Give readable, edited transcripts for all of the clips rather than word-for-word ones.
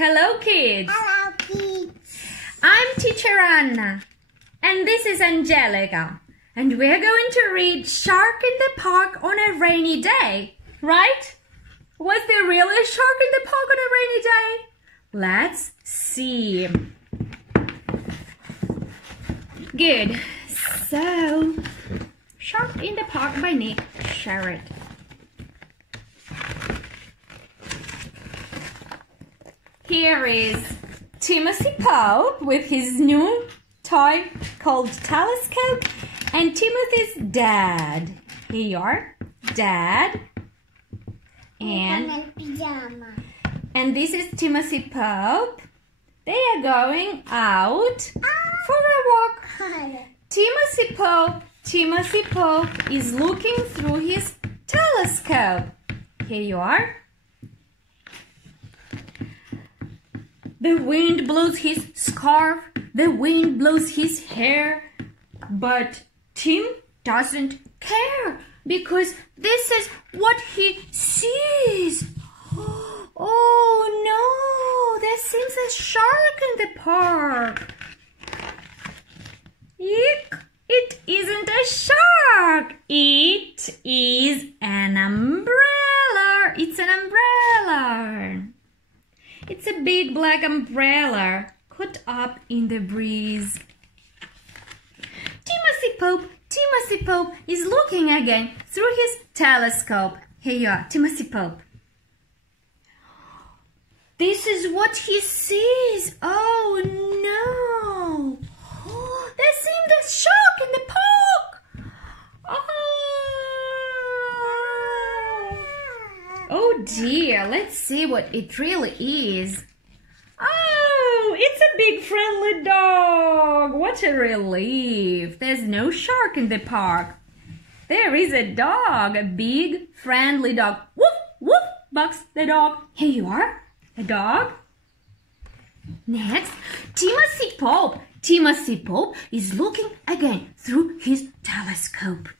Hello kids! Hello kids! I'm Teacher Anna and this is Angelica and we're going to read Shark in the Park on a Rainy Day, right? Was there really a shark in the park on a rainy day? Let's see. Good. So, Shark in the Park by Nick Sherrod. Here is Timothy Pope with his new toy called telescope and Timothy's dad. Here you are, Dad. And this is Timothy Pope. They are going out for a walk. Timothy Pope is looking through his telescope. Here you are. The wind blows his scarf, the wind blows his hair, but Tim doesn't care because this is what he sees. Oh no, there seems a shark in the park. Eek, it isn't a shark, it is an umbrella. It's an umbrella. It's a big black umbrella caught up in the breeze. Timothy Pope is looking again through his telescope. Here you are, Timothy Pope. This is what he sees. Oh no! Oh, there seemed a shark in the park. Oh dear, let's see what it really is. Oh, it's a big friendly dog. What a relief. There's no shark in the park. There is a dog, a big friendly dog. Woof, woof, barks the dog. Here you are, a dog. Next, Timothy Pope. Timothy Pope is looking again through his telescope.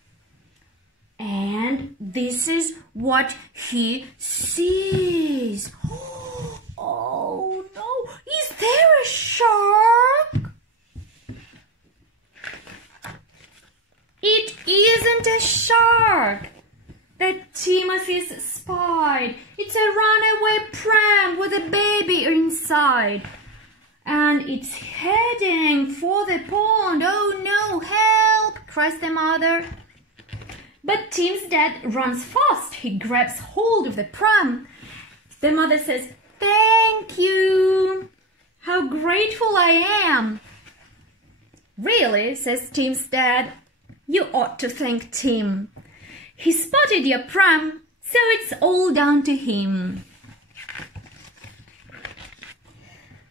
And this is what he sees. Oh no, is there a shark? It isn't a shark that Timothy's spied. It's a runaway pram with a baby inside. And it's heading for the pond. Oh no, help, cries the mother. But Tim's dad runs fast. He grabs hold of the pram. The mother says, "Thank you. How grateful I am." "Really," says Tim's dad, "you ought to thank Tim. He spotted your pram, so it's all down to him."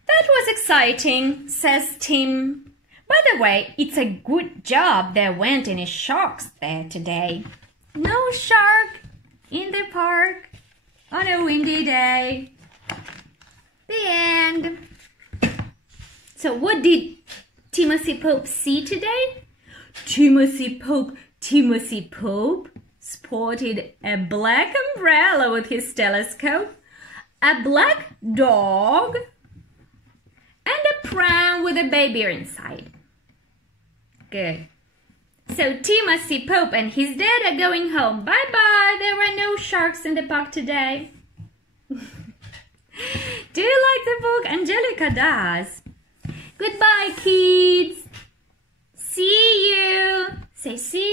"That was exciting," says Tim. "By the way, it's a good job there weren't any sharks there today." No shark in the park on a windy day. The end. So what did Timothy Pope see today? Timothy Pope spotted a black umbrella with his telescope, a black dog, and a pram with a baby inside. Good. So Timothy Pope and his dad are going home. Bye-bye. There were no sharks in the park today. Do you like the book? Angelica does. Goodbye, kids. See you. Say see